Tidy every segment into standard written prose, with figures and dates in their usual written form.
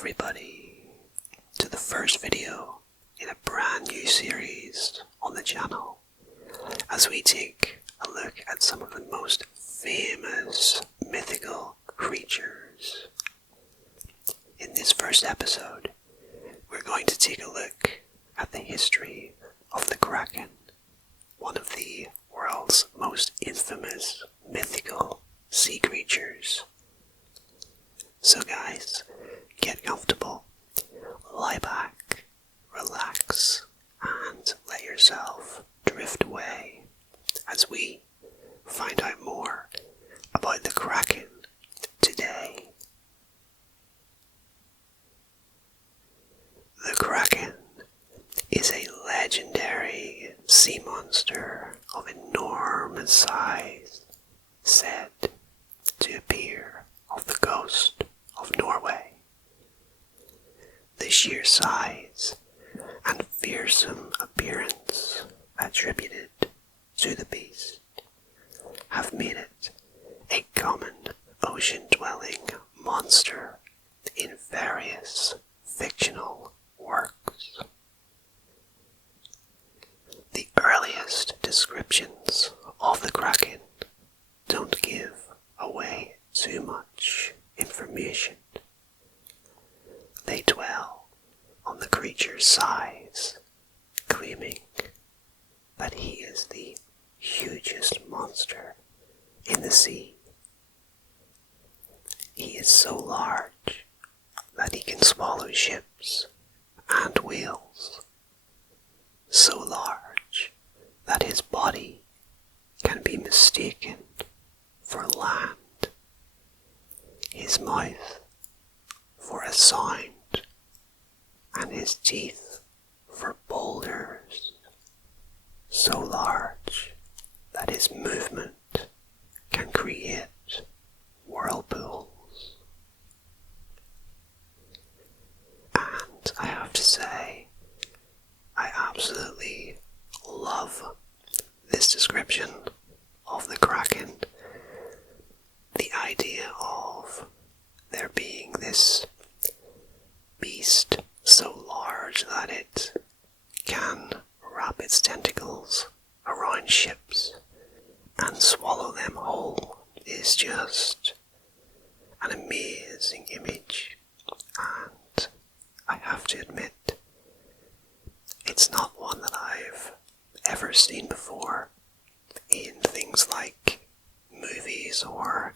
everybody to the first video in a brand new series on the channel as we take a look at some of the most famous mythical creatures. In this first episode, we're going to take a look at the history of the Kraken, one of the world's most infamous mythical sea creatures. So guys, get comfortable, lie back, relax, and let yourself drift away as we find out more about the Kraken today. The Kraken is a legendary sea monster of enormous size, said to appear off the coast of Norway. The sheer size and fearsome appearance attributed to the beast have made it a common ocean-dwelling monster in various fictional works. The earliest descriptions of the Kraken don't give away too much information. They dwell on the creature's size, claiming that he is the hugest monster in the sea. He is so large that he can swallow ships and whales, so large that his body can be mistaken for land, his mouth for a sound, and his teeth for boulders, so large that his movement can create whirlpools. And I have to say, I absolutely love this description of the Kraken. The idea of there being this beast so large that it can wrap its tentacles around ships and swallow them whole is just an amazing image, and I have to admit, it's not one that I've ever seen before in things like movies or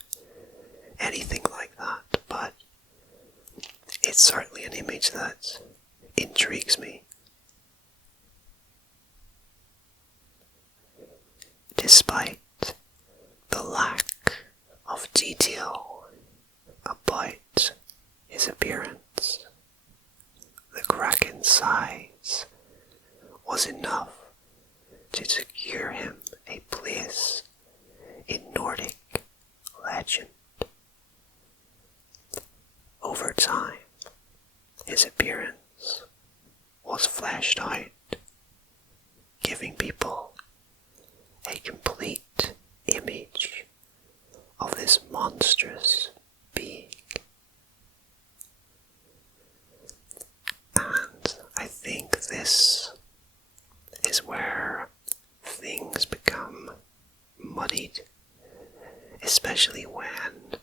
anything like that, but it's certainly an image that intrigues me. Despite the lack of detail about his appearance, the Kraken's size was enough to secure him a place in Nordic legend. Over time, his appearance was fleshed out, giving people a complete image of this monstrous being. And I think this is where things become muddied, especially when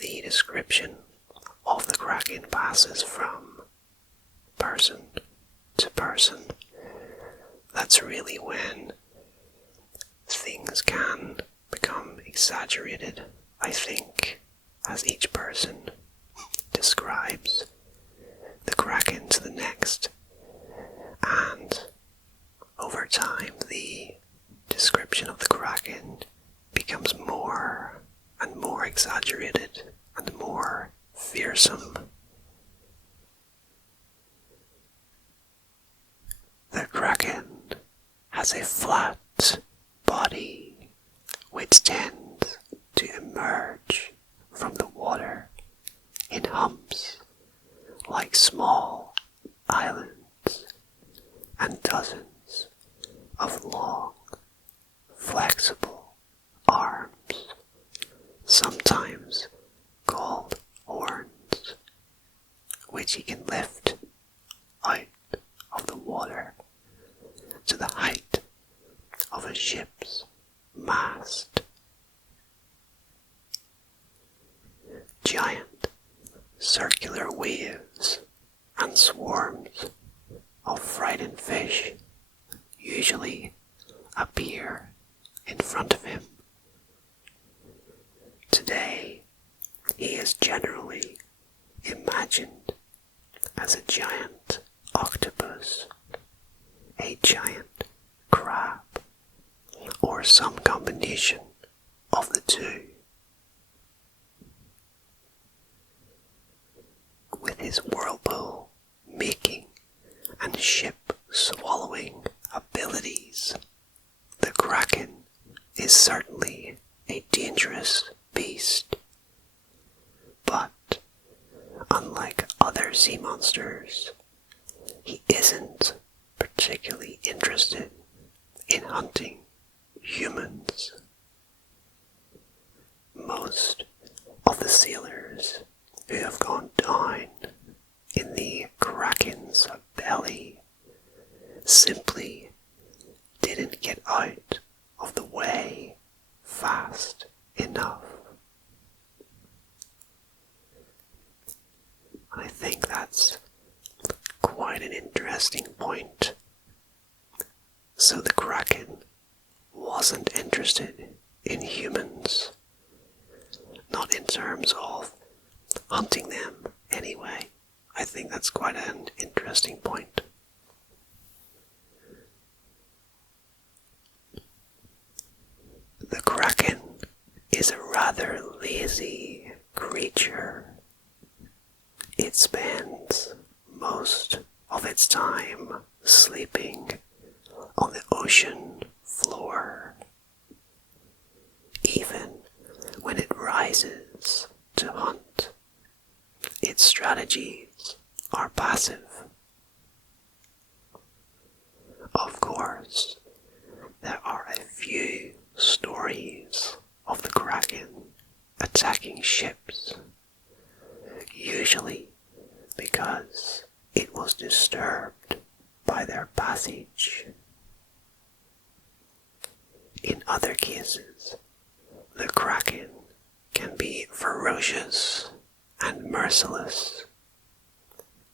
the description of the Kraken passes from person to person. That's really when things can become exaggerated, I think, as each person describes the Kraken to the next. And over time, the description of the Kraken becomes more and more exaggerated and more fearsome. The Kraken has a flat body which tends to emerge from the water in humps like small islands, and dozens of long, flexible arms, sometimes called horns, which he can lift out of the water to the height of a ship's mast. Giant circular waves and swarms of frightened fish usually appear in front of him. Today, he is generally imagined as a giant octopus, a giant crab, or some combination of the two. With his whirlpool making and ship swallowing abilities, the Kraken is certainly a dangerous beast. But, unlike other sea monsters, he isn't particularly interested in hunting humans. Most of the sailors who have gone down in the Kraken's belly simply didn't get out of the way fast enough. I think that's quite an interesting point. So the Kraken wasn't interested in humans, not in terms of hunting them anyway. I think that's quite an interesting point. The Kraken is a rather lazy creature. It spends most of its time sleeping on the ocean floor. Even when it rises to hunt, its strategies are passive. Of course, there are a few stories of the Kraken attacking ships, usually because it was disturbed by their passage. In other cases, the Kraken can be ferocious and merciless,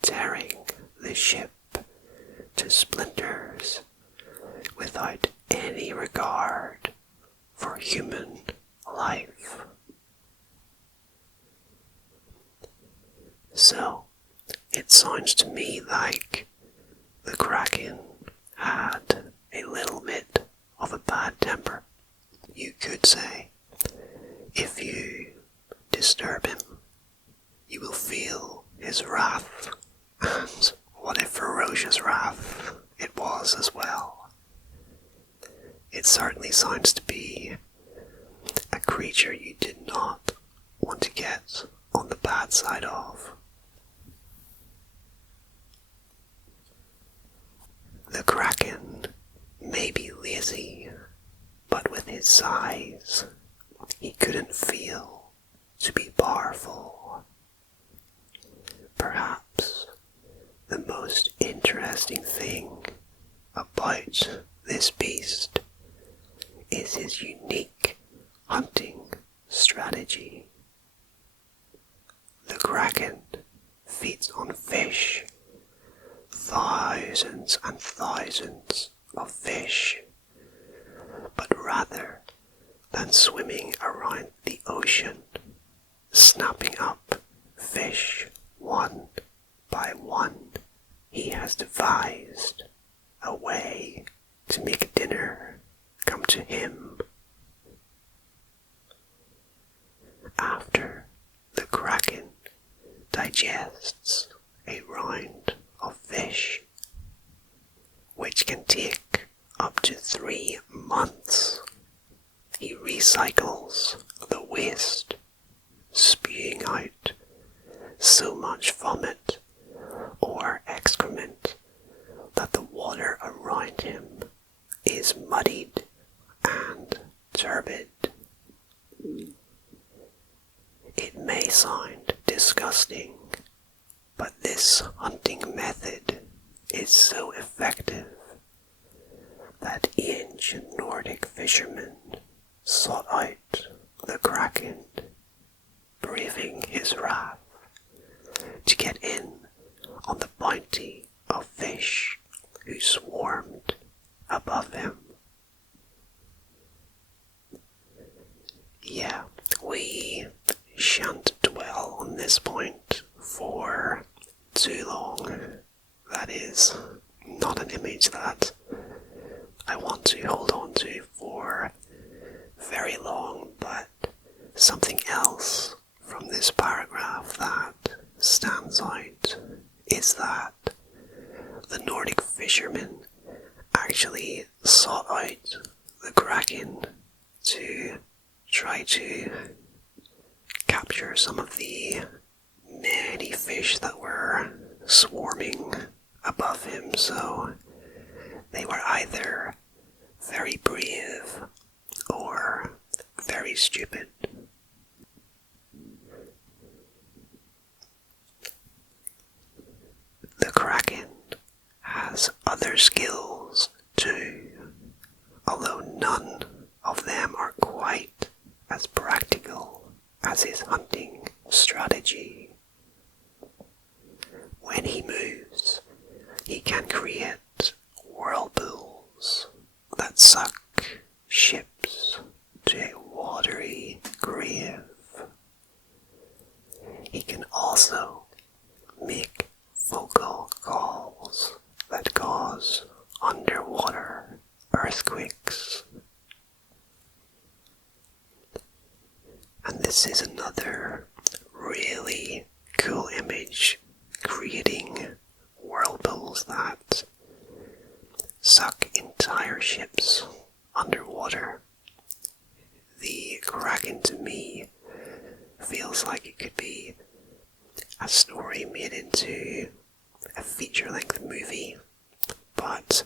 tearing the ship to splinters without any regard for human life. So, it sounds to me like the Kraken had a little bit of a bad temper. You could say, if you disturb him, you will feel his wrath, and what a ferocious wrath it was as well. It certainly sounds to be a creature you did not want to get on the bad side of. The Kraken may be lazy, but with his size, he couldn't feel to be powerful. Perhaps the most interesting thing about this beast is his unique hunting strategy. The Kraken feeds on fish, thousands and thousands of fish, but rather than swimming around the ocean, snapping up fish one by one, he has devised a way to make dinner come to him. After the Kraken digests a round of fish, which can take up to 3 months, he recycles the waste, spewing out so much vomit or excrement that the water around him is muddied and turbid. It may sound disgusting, But this hunting method is so effective that ancient Nordic fishermen sought out the Kraken, braving his wrath, to get in on the bounty of fish who swarmed above him. Yeah, we shan't dwell on this point for too long. That is not an image that I want to hold on to for very long, but something else from this paragraph that stands out is that the Nordic fishermen actually sought out the Kraken to try to capture some of the many fish that were swarming above him, so they were either very brave or very stupid. The Kraken has other skills too, although none of them are quite as practical as his hunting strategy. When he moves, he can create whirlpools that suck ships to a watery grave. He can also make vocal calls that cause underwater earthquakes. And this is another really cool image, creating whirlpools that suck entire ships underwater. The Kraken, to me, feels like it could be a story made into a feature-length movie, but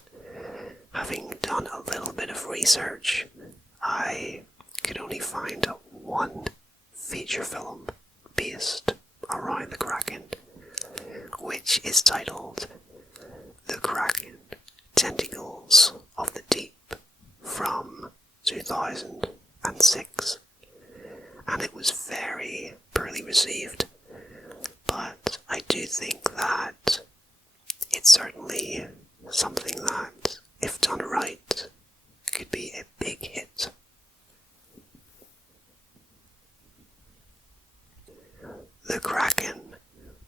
having done a little bit of research, I could only find one feature film based around the Kraken, which is titled The Kraken, Tentacles of the Deep, from 2006, and it was very poorly received, but I do think that it's certainly something that, if done right, could be a big hit. The Kraken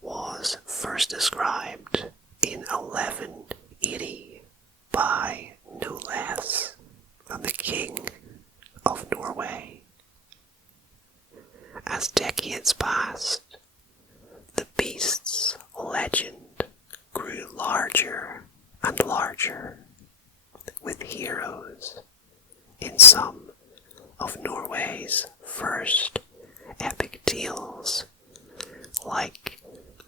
was first described in 1180 by no less than the King of Norway. As decades passed, the beast's legend grew larger and larger, with heroes in some of Norway's first epic tales, like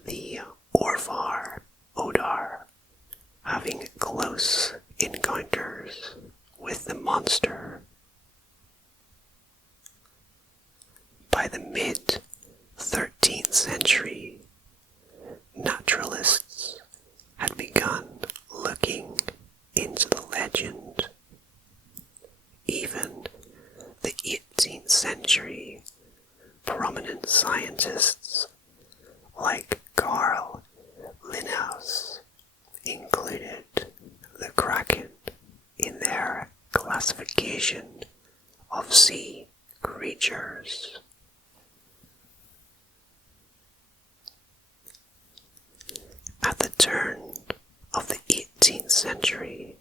the Orvar Odar, having close encounters with the monster. By the mid-13th century, naturalists had begun looking into the legend. Even the 18th century prominent scientists like Carl Linnaeus included the Kraken in their classification of sea creatures. At the turn of the 18th century,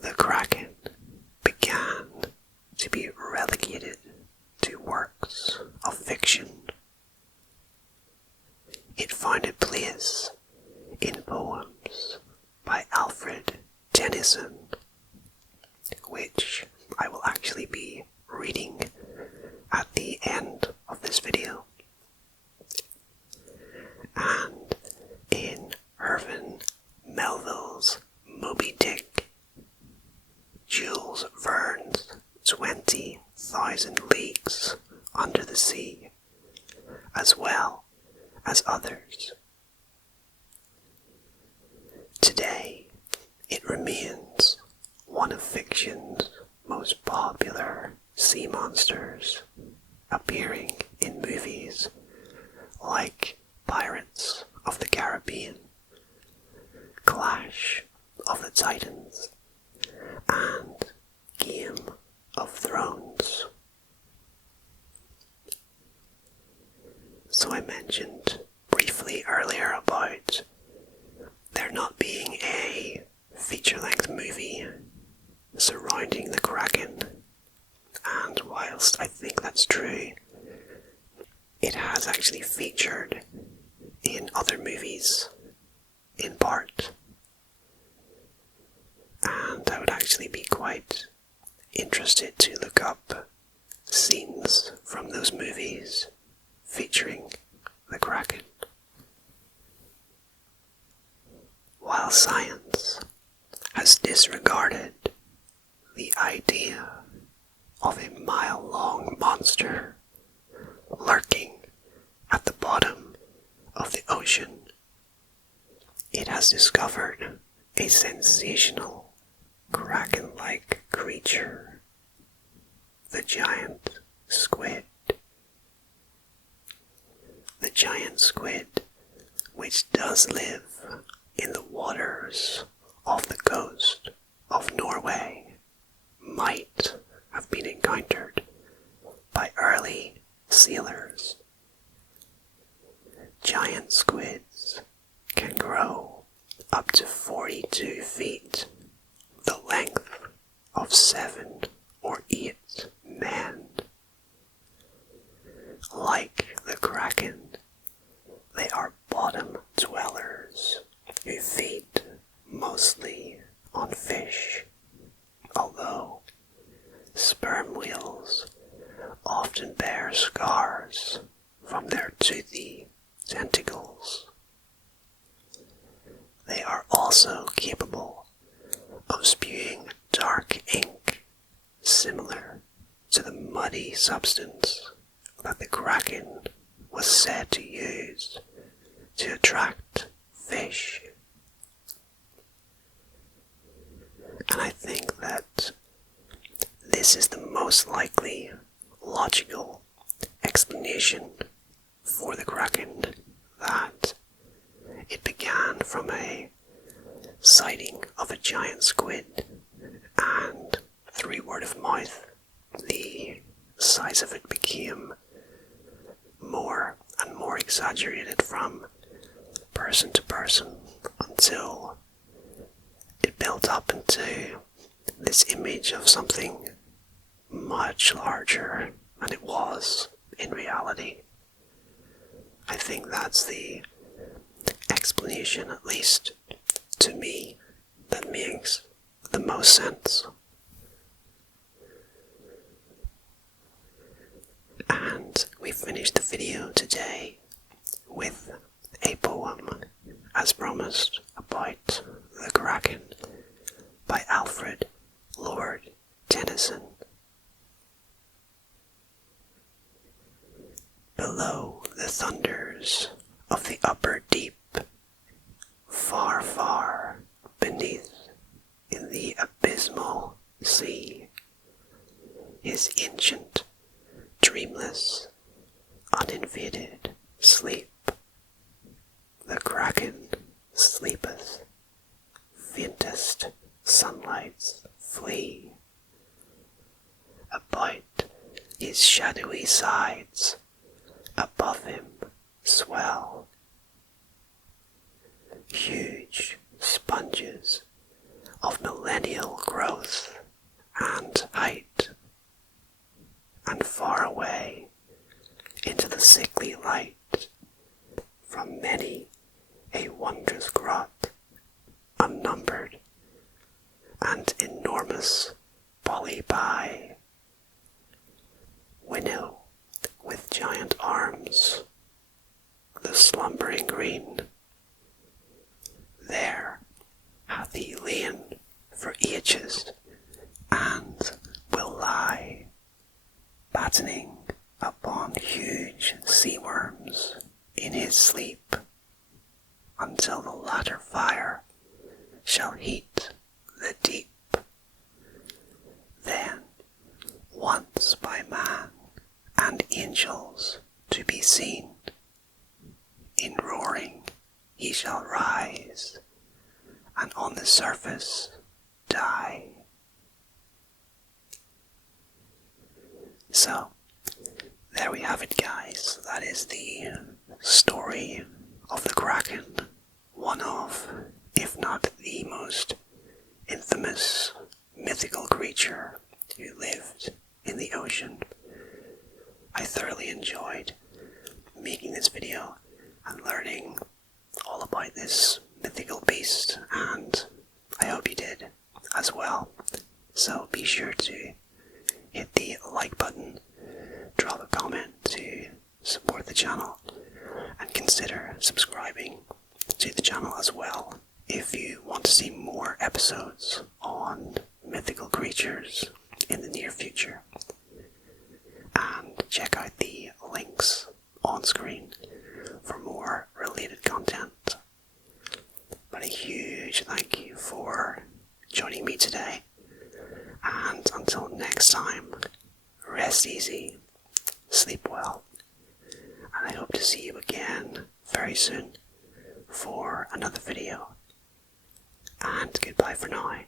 the Kraken began to be relegated to works of fiction. It found a place in poems by Alfred Tennyson, which I will actually be reading at the end of this video, and in Irvin Melville's Moby Dick, Jules Verne's 20,000 Leagues Under the Sea, as well as others. Today, it remains one of fiction's most popular sea monsters, appearing in movies like Pirates of the Caribbean, Clash of the Titans, and Game of Thrones. So I mentioned briefly earlier about there not being a feature-length movie surrounding the Kraken, and whilst I think that's true, it has actually featured in other movies in part, and I would actually be quite interested to look up scenes from those movies featuring the Kraken. While science has disregarded the idea of a mile-long monster lurking at the bottom of the ocean, it has discovered a sensational Kraken-like creature, the giant squid. The giant squid, which does live in the waters off the coast of Norway, might have been encountered by early sealers. Giant squids can grow up to 42 feet, the length of 7 or 8 men. Like the Kraken, they are bottom dwellers who feed mostly on fish, although sperm whales often bear scars from their toothy tentacles. They are also capable of spewing dark ink, similar to the muddy substance that the Kraken was said to use to attract fish. And I think that this is the most likely logical explanation for the Kraken, that it began from a sighting of a giant squid, and through word of mouth, the size of it became more and more exaggerated from person to person until it built up into this image of something much larger than it was in reality. I think that's the explanation, at least to me, that makes the most sense. And we finished the video today with a poem, as promised, about the Kraken by Alfred Lord Tennyson. Below the thunders of the upper deep, far, far beneath in the abysmal sea, his ancient, dreamless, uninvaded sleep, the Kraken sleepeth, faintest sunlights flee. About his shadowy sides, above him swell huge sponges of millennial growth and height, and far away into the sickly light from many a wondrous grot, unnumbered and enormous polypi, winnow with giant arms the slumbering green. There hath he lain for ages, and will lie, battening upon huge sea worms in his sleep, until the latter fire potentials to be seen. In roaring he shall rise, and on the surface die. So, there we have it, guys. That is the story of the Kraken. One of, if not the most infamous mythical creature who lived in the ocean. I thoroughly enjoyed making this video and learning all about this mythical beast, and I hope you did as well. So be sure to hit the like button, drop a comment to support the channel, and consider subscribing to the channel as well if you want to see more episodes on mythical creatures in the near future. And check out the links on screen for more related content. But a huge thank you for joining me today, and until next time, rest easy, sleep well, and I hope to see you again very soon for another video. And goodbye for now.